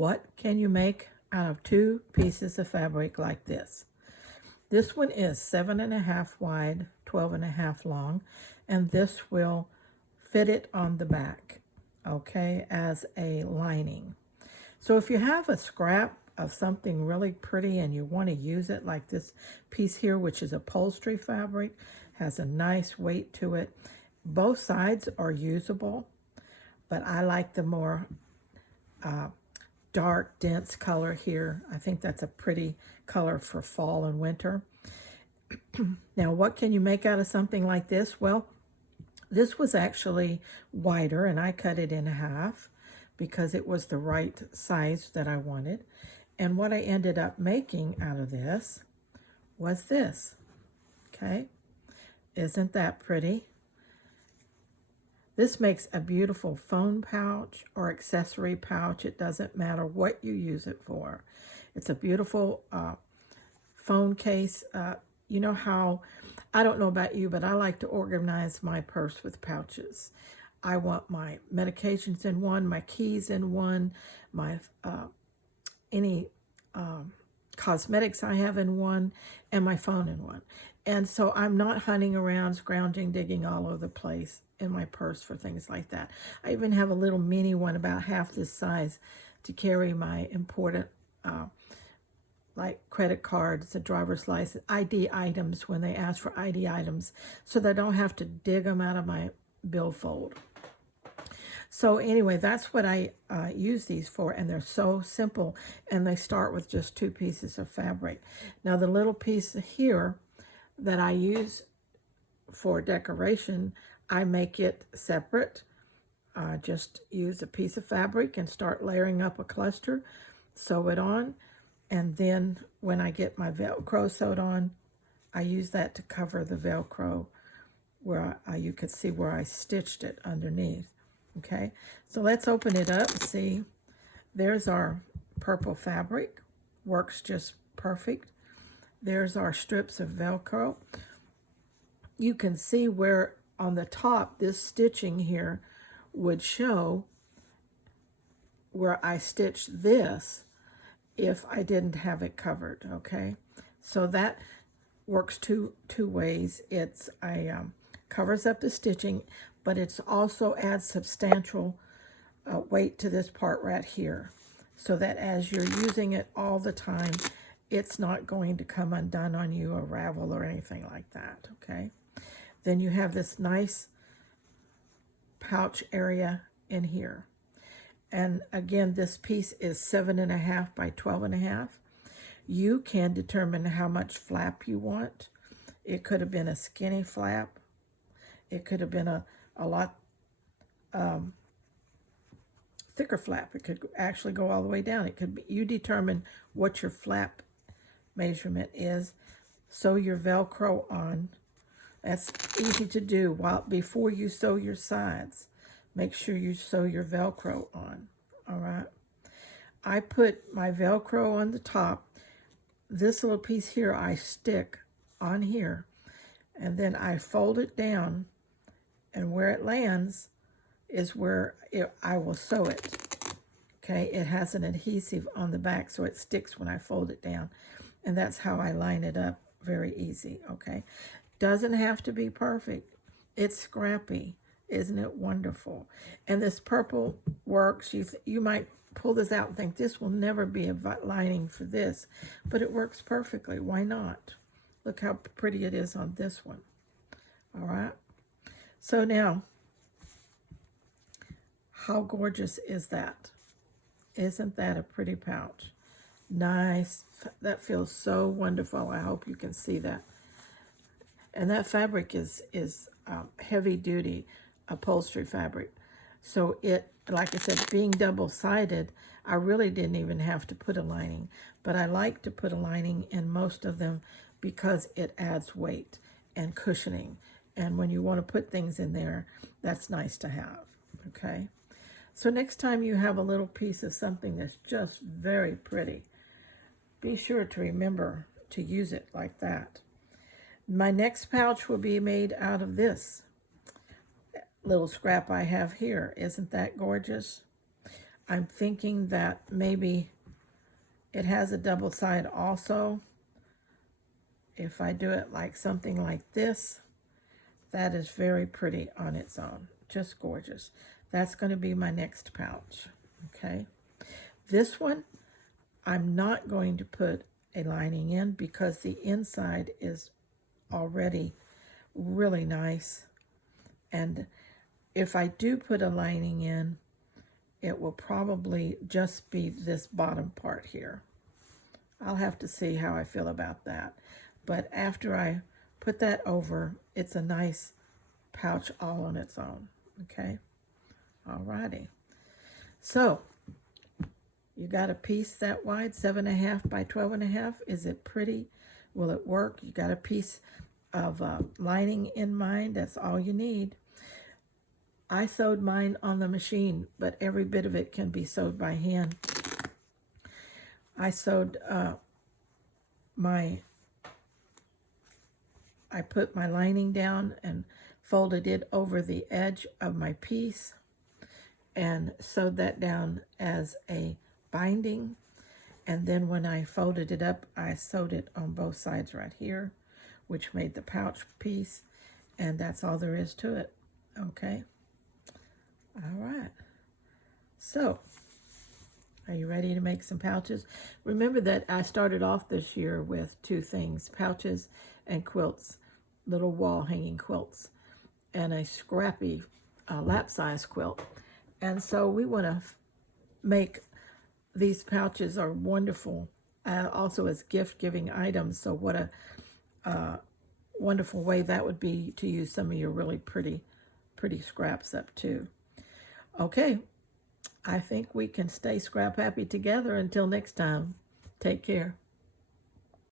What can you make out of 2 pieces of fabric like this? This one is 7.5 wide, 12.5 long, and this will fit it on the back, okay, as a lining. So if you have a scrap of something really pretty and you want to use it, like this piece here, which is upholstery fabric, has a nice weight to it. Both sides are usable, but I like the more dark, dense color here. I think that's a pretty color for fall and winter. Now, what can you make out of something like this? Well, this was actually wider, and I cut it in half because it was the right size that I wanted. And what I ended up making out of this was this, okay? Isn't that pretty? This makes a beautiful phone pouch or accessory pouch. It doesn't matter what you use it for. It's a beautiful phone case. You know how, I don't know about you, but I like to organize my purse with pouches. I want my medications in one, my keys in one, my any cosmetics I have in one, and my phone in one. And so I'm not hunting around, scrounging, digging all over the place in my purse for things like that. I even have a little mini one about half this size to carry my important like credit cards, a driver's license, ID items when they ask for ID items, so that I don't have to dig them out of my billfold. So anyway, that's what I use these for, and they're so simple, and they start with just 2 pieces of fabric. Now the little piece here that I use for decoration, I make it separate. Just use a piece of fabric and start layering up a cluster, sew it on, and then when I get my Velcro sewed on, I use that to cover the Velcro where you could see where I stitched it underneath. Okay, so let's open it up and see. There's our purple fabric, works just perfect. There's our strips of Velcro. You can see where on the top this stitching here would show where I stitched this if I didn't have it covered. Okay, so that works two ways. It's covers up the stitching, but it's also adds substantial weight to this part right here, so that as you're using it all the time, it's not going to come undone on you or ravel or anything like that. Okay, then you have this nice pouch area in here, and again, this piece is 7.5 by 12.5. You can determine how much flap you want. It could have been a skinny flap. It could have been a lot thicker flap. It could actually go all the way down. It could be, you determine what your flap measurement is. Sew your Velcro on. That's easy to do. Before you sew your sides, make sure you sew your Velcro on. All right. I put my Velcro on the top. This little piece here I stick on here, and then I fold it down, and where it lands is where I will sew it. Okay, it has an adhesive on the back so it sticks when I fold it down, and that's how I line it up. Very easy. Okay, doesn't have to be perfect. It's scrappy. Isn't it wonderful? And this purple works. You might pull this out and think this will never be a lining for this, but it works perfectly. Why not? Look how pretty it is on this one. All right. So now, how gorgeous is that? Isn't that a pretty pouch? Nice. That feels so wonderful. I hope you can see that. And that fabric is heavy duty upholstery fabric. So it, like I said, being double-sided, I really didn't even have to put a lining. But I like to put a lining in most of them because it adds weight and cushioning. And when you want to put things in there, that's nice to have. Okay. So next time you have a little piece of something that's just very pretty, be sure to remember to use it like that. My next pouch will be made out of this little scrap I have here. Isn't that gorgeous? I'm thinking that maybe it has a double side also. If I do it like something like this, that is very pretty on its own. Just gorgeous. That's going to be my next pouch. Okay. This one, I'm not going to put a lining in because the inside is already really nice. And if I do put a lining in, it will probably just be this bottom part here. I'll have to see how I feel about that. But after I put that over, it's a nice pouch all on its own. Okay. Alrighty. So you got a piece that wide, 7.5 by 12.5. Is it pretty? Will it work? You got a piece of lining in mind. That's all you need. I sewed mine on the machine, but every bit of it can be sewed by hand. I sewed I put my lining down and folded it over the edge of my piece and sewed that down as a binding. And then when I folded it up, I sewed it on both sides right here, which made the pouch piece. And that's all there is to it. Okay. All right. So, are you ready to make some pouches? Remember that I started off this year with two things, pouches and quilts, little wall hanging quilts, and a scrappy lap size quilt. And so we want to make these pouches are wonderful, also as gift-giving items. So what a wonderful way that would be to use some of your really pretty scraps up too. Okay, I think we can stay scrap happy together until next time. Take care.